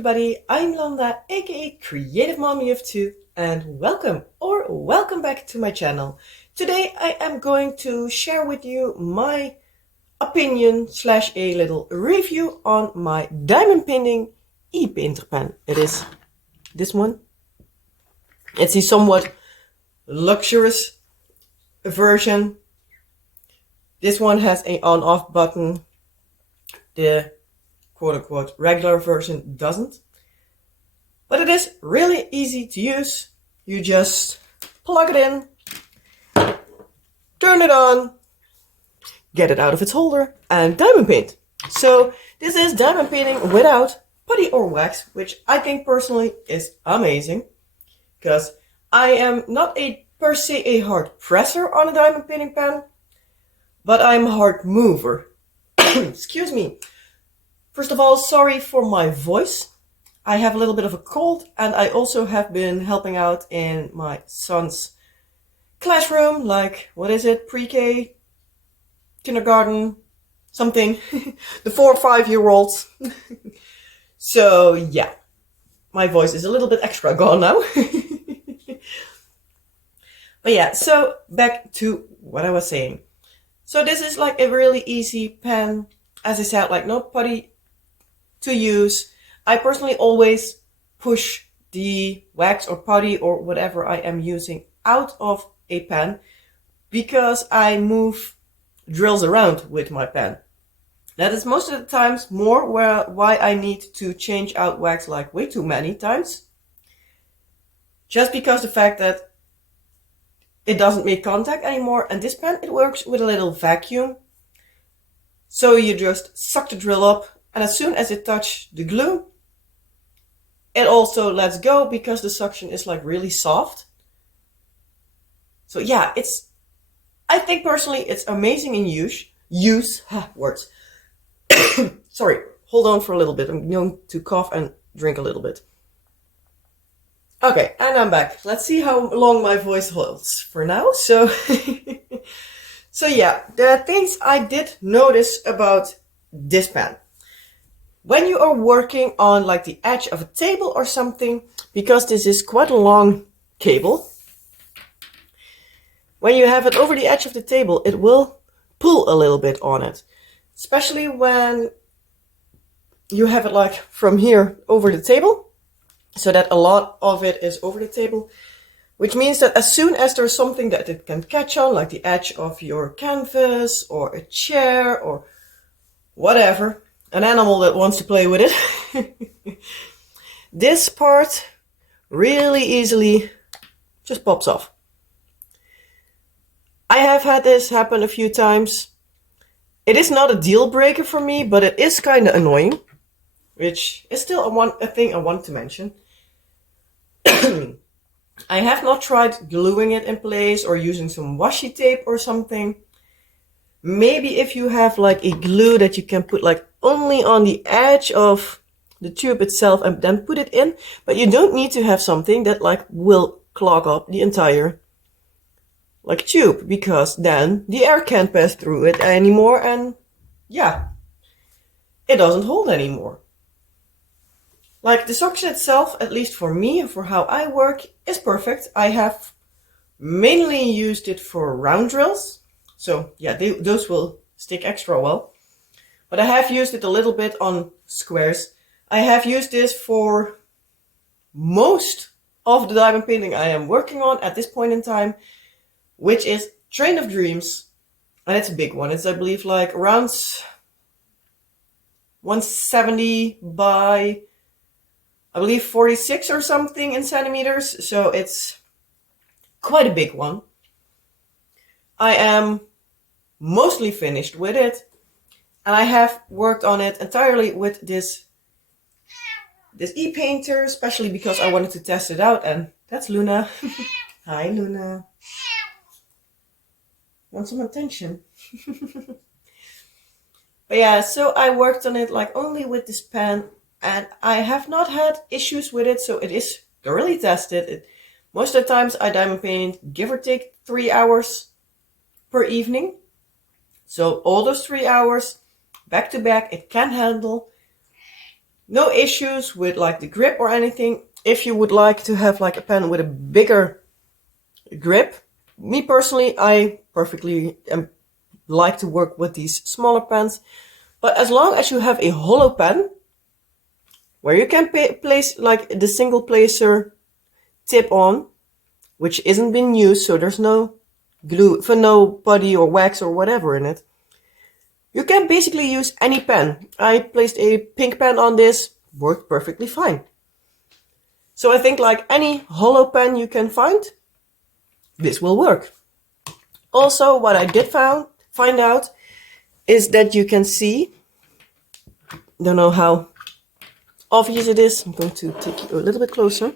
everybody, I'm Landa, aka Creative Mommy of Two, and welcome back to my channel. Today I am going to share with you my opinion slash a little review on my diamond painting e-painter pen. It is this one. It's the somewhat luxurious version. This one has a on-off button. The quote-unquote regular version doesn't. But it is really easy to use. You just plug it in, turn it on, get it out of its holder, and diamond paint. So this is diamond painting without putty or wax, which I think personally is amazing. Because I am not per se a hard presser on a diamond painting pen, but I'm a hard mover. Excuse me. First of all, sorry for my voice. I have a little bit of a cold, and I also have been helping out in my son's classroom, like, what is it, pre-K, kindergarten, something, the 4 or 5-year-olds. So yeah, my voice is a little bit extra gone now. But yeah, so back to what I was saying. So this is like a really easy pen. As I said, like no putty to use. I personally always push the wax or putty or whatever I am using out of a pen because I move drills around with my pen. That is most of the times why I need to change out wax like way too many times. Just because the fact that it doesn't make contact anymore, and this pen, it works with a little vacuum. So you just suck the drill up, and as soon as it touches the glue, it also lets go because the suction is like really soft. So yeah, I think personally it's amazing in use. Words. Sorry, hold on for a little bit. I'm going to cough and drink a little bit. Okay, and I'm back. Let's see how long my voice holds for now. So, so yeah, the things I did notice about this pen. When you are working on like the edge of a table or something, because this is quite a long cable, when you have it over the edge of the table, it will pull a little bit on it. Especially when you have it like from here over the table, so that a lot of it is over the table, which means that as soon as there's something that it can catch on, like the edge of your canvas or a chair or whatever, an animal that wants to play with it, this part really easily just pops off. I have had this happen a few times. It is not a deal breaker for me, but it is kind of annoying, which is still a thing I want to mention. I have not tried gluing it in place or using some washi tape or something. Maybe if you have like a glue that you can put like only on the edge of the tube itself and then put it in, but you don't need to have something that like will clog up the entire like tube, because then the air can't pass through it anymore, and yeah, it doesn't hold anymore. Like the suction itself, at least for me and for how I work, is perfect. I have mainly used it for round drills. So yeah, those will stick extra well. But I have used it a little bit on squares. I have used this for most of the diamond painting I am working on at this point in time, which is Train of Dreams. And it's a big one. It's, I believe, like around 170 by, I believe, 46 or something in centimeters. So it's quite a big one. I am mostly finished with it, and I have worked on it entirely with this e-painter, especially because I wanted to test it out. And that's Luna. Hi, Luna. Want some attention? But yeah, so I worked on it like only with this pen, and I have not had issues with it, so it is thoroughly tested. Most of the times I diamond paint, give or take 3 hours per evening. So all those 3 hours back to back, it can handle. No issues with like the grip or anything. If you would like to have like a pen with a bigger grip, me personally, I perfectly like to work with these smaller pens. But as long as you have a hollow pen where you can place like the single placer tip on, which isn't been used, so there's no glue, for no putty or wax or whatever in it, you can basically use any pen. I placed a pink pen on this, worked perfectly fine. So I think like any hollow pen you can find, this will work. Also, what I did find out is that you can see, don't know how obvious it is, I'm going to take you a little bit closer.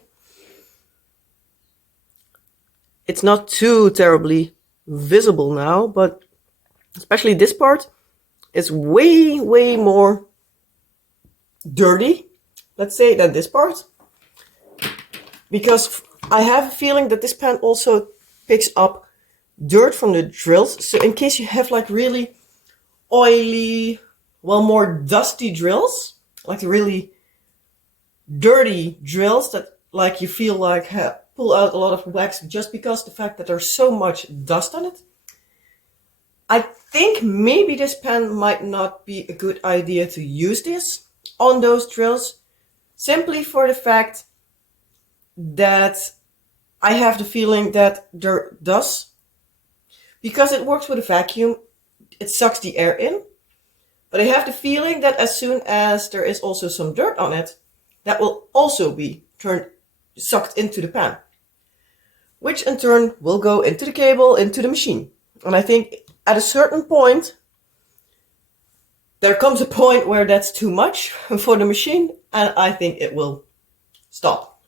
It's not too terribly visible now, but especially this part is way, way more dirty, let's say, than this part. Because I have a feeling that this pen also picks up dirt from the drills. So in case you have like really oily, well, more dusty drills, like the really dirty drills that like you feel like pull out a lot of wax just because the fact that there's so much dust on it. I think maybe this pen might not be a good idea to use this on those drills, simply for the fact that I have the feeling that there does, because it works with a vacuum, it sucks the air in, but I have the feeling that as soon as there is also some dirt on it, that will also be sucked into the pen, which in turn will go into the cable, into the machine. And I think at a certain point, there comes a point where that's too much for the machine, and I think it will stop.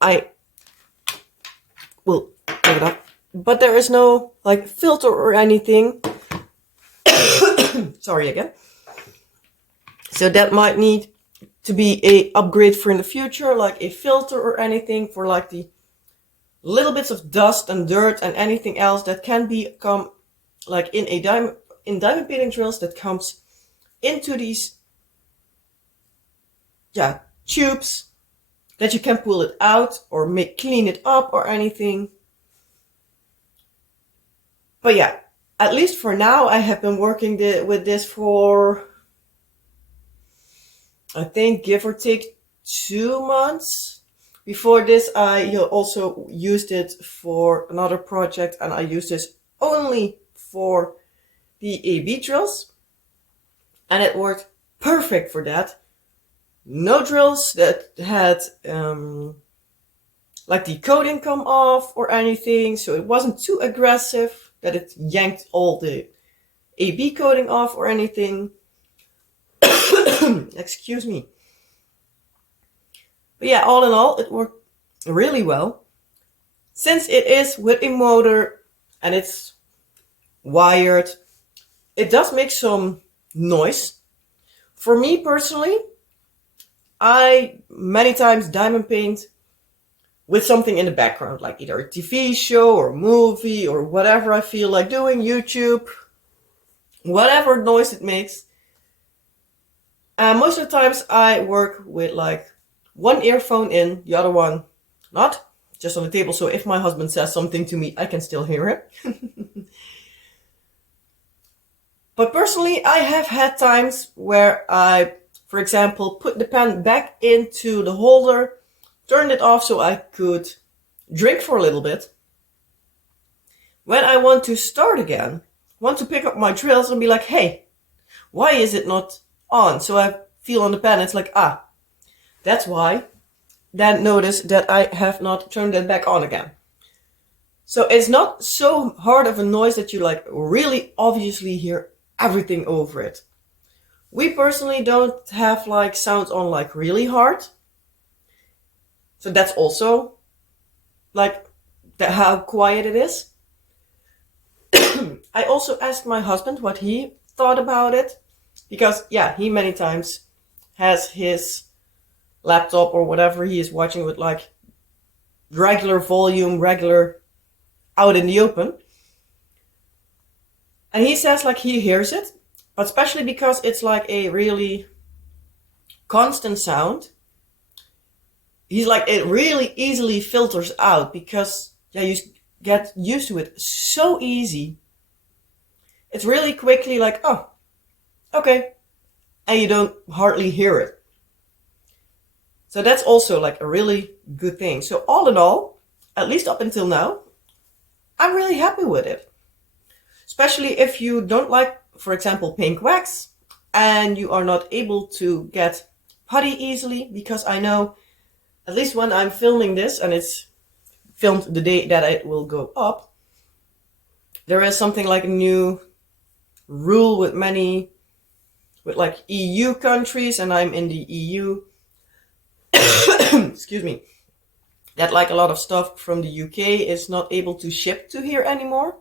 I will pick it up, but there is no like filter or anything. Sorry again. So that might need to be a upgrade for in the future, like a filter or anything for like the little bits of dust and dirt and anything else that can become like in diamond painting drills that comes into these tubes, that you can pull it out or clean it up or anything. But yeah, at least for now, I have been working with this for, I think, give or take 2 months. Before this, I also used it for another project, and I used this only for the AB drills, and it worked perfect for that. No drills that had like the coating come off or anything, so it wasn't too aggressive that it yanked all the AB coating off or anything. Excuse me. But yeah, all in all, it worked really well. Since it is with a motor and it's wired, it does make some noise. For me personally, I many times diamond paint with something in the background, like either a TV show or movie or whatever I feel like doing, YouTube, whatever noise it makes. And most of the times I work with like one earphone in, the other one not, just on the table. So if my husband says something to me, I can still hear it. But personally, I have had times where I, for example, put the pen back into the holder, turned it off so I could drink for a little bit. When I want to start again, want to pick up my drills and be like, hey, why is it not on? So I feel on the pen, it's like, that's why. Then notice that I have not turned it back on again. So it's not so hard of a noise that you like really obviously hear everything over it. We personally don't have like sounds on like really hard. So that's also like how quiet it is. I also asked my husband what he thought about it, because he many times has his laptop or whatever he is watching with like regular volume, regular out in the open. And he says like he hears it, but especially because it's like a really constant sound. He's like, it really easily filters out because yeah, you get used to it so easy. It's really quickly like, oh, okay. And you don't hardly hear it. So that's also like a really good thing. So all in all, at least up until now, I'm really happy with it. Especially if you don't like, for example, pink wax and you are not able to get putty easily, because I know, at least when I'm filming this, and it's filmed the day that it will go up, there is something like a new rule with like EU countries, and I'm in the EU, excuse me, that like a lot of stuff from the UK is not able to ship to here anymore.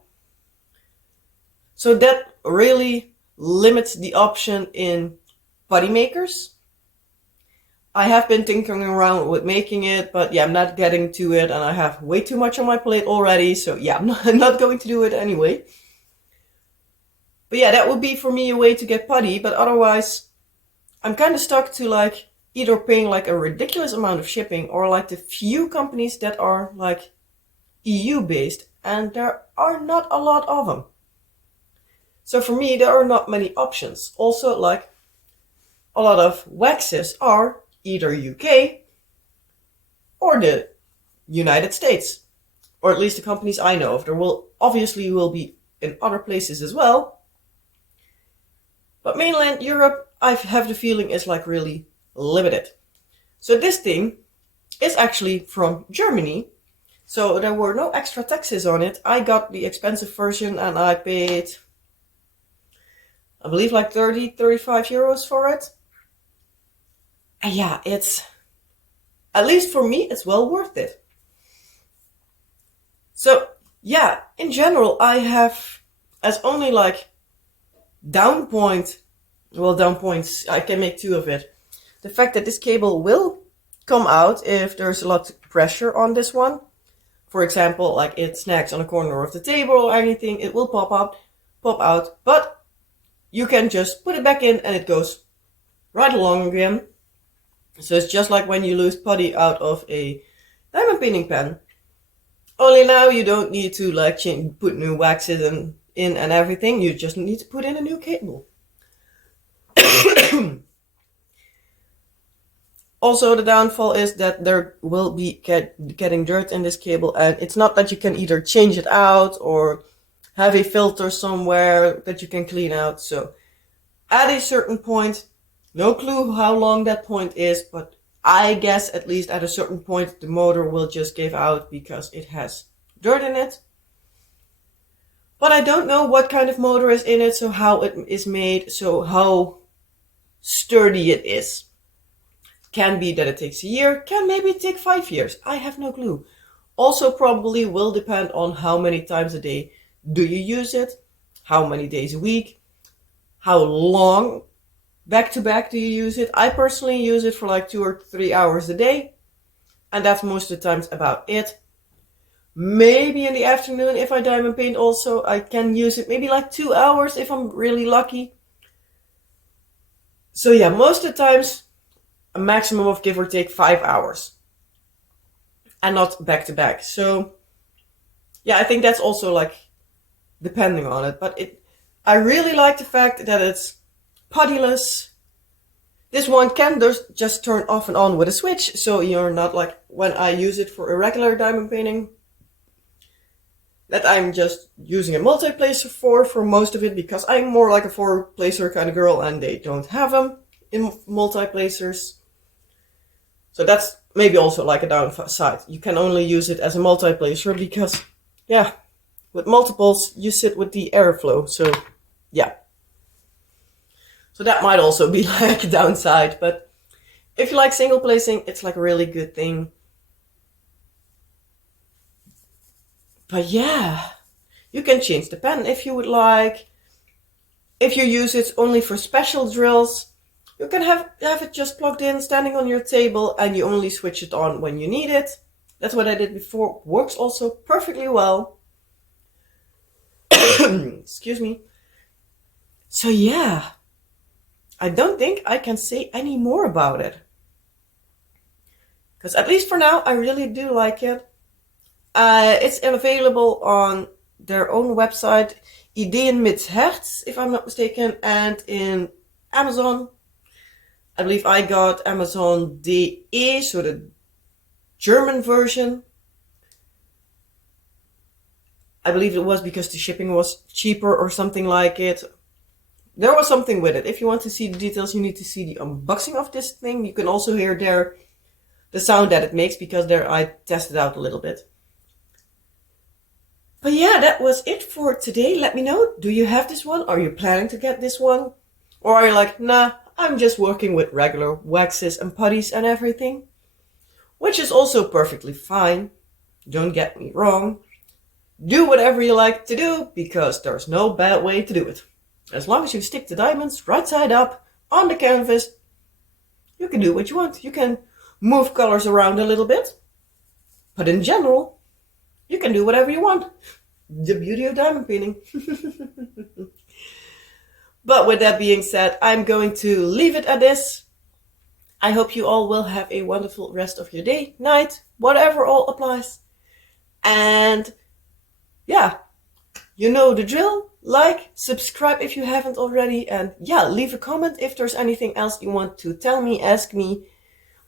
So that really limits the option in putty makers. I have been tinkering around with making it, but yeah, I'm not getting to it, and I have way too much on my plate already, so yeah, I'm not going to do it anyway. But yeah, that would be for me a way to get putty, but otherwise, I'm kind of stuck to like either paying like a ridiculous amount of shipping, or like the few companies that are like EU based, and there are not a lot of them. So for me, there are not many options. Also, like a lot of waxes are either UK or the United States, or at least the companies I know of. There will obviously be in other places as well, but mainland Europe, I have the feeling, is like really limited. So this thing is actually from Germany, so there were no extra taxes on it. I got the expensive version and I paid, I believe, like 35 euros for it. And yeah, it's, at least for me, it's well worth it. So yeah, in general, I have as only like down points, I can make two of it. The fact that this cable will come out if there's a lot of pressure on this one. For example, like it snags on a corner of the table or anything, it will pop out, but you can just put it back in and it goes right along again. So it's just like when you lose putty out of a diamond painting pen. Only now you don't need to like put new waxes in and everything. You just need to put in a new cable. Also, the downfall is that there will be getting dirt in this cable, and it's not that you can either change it out or have a filter somewhere that you can clean out. So at a certain point, no clue how long that point is, but I guess at least at a certain point the motor will just give out because it has dirt in it. But I don't know what kind of motor is in it, so how it is made, so how sturdy it is. Can be that it takes a year, can maybe take 5 years. I have no clue. Also probably will depend on how many times a day do you use it, how many days a week, how long back to back do you use it. I personally use it for like 2 or 3 hours a day, and that's most of the times about it. Maybe in the afternoon, if I diamond paint also, I can use it maybe like 2 hours if I'm really lucky. So yeah, most of the times a maximum of give or take 5 hours, and not back to back. So yeah, I think that's also like depending on it, but I really like the fact that it's puttyless. This one can just turn off and on with a switch, so you're not like when I use it for a regular diamond painting, that I'm just using a multi-placer for most of it, because I'm more like a 4-placer kind of girl and they don't have them in multi-placers. So that's maybe also like a downside. You can only use it as a multi-placer because, yeah, with multiples you sit with the airflow, so yeah. So that might also be like a downside, but if you like single placing, it's like a really good thing. But yeah, you can change the pen if you would like. If you use it only for special drills, you can have it just plugged in, standing on your table, and you only switch it on when you need it. That's what I did before. Works also perfectly well. Excuse me. So yeah, I don't think I can say any more about it. Because at least for now, I really do like it. It's available on their own website, Ideen mit Herz, if I'm not mistaken, and in Amazon. I believe I got Amazon DE, so the German version. I believe it was because the shipping was cheaper or something like it. There was something with it. If you want to see the details, you need to see the unboxing of this thing. You can also hear there the sound that it makes, because there I tested out a little bit. But yeah, that was it for today. Let me know, do you have this one? Are you planning to get this one? Or are you like, nah, I'm just working with regular waxes and putties and everything? Which is also perfectly fine. Don't get me wrong. Do whatever you like to do, because there's no bad way to do it. As long as you stick the diamonds right side up on the canvas, you can do what you want. You can move colors around a little bit, but in general, you can do whatever you want. The beauty of diamond painting. But with that being said, I'm going to leave it at this. I hope you all will have a wonderful rest of your day, night, whatever all applies. And yeah, you know the drill. Like, subscribe if you haven't already, and yeah, leave a comment if there's anything else you want to tell me, ask me,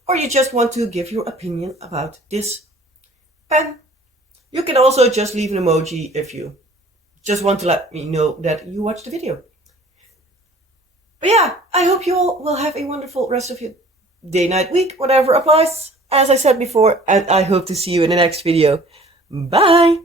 or you just want to give your opinion about this pen. You can also just leave an emoji if you just want to let me know that you watched the video. But yeah, I hope you all will have a wonderful rest of your day, night, week, whatever applies, as I said before, and I hope to see you in the next video. Bye!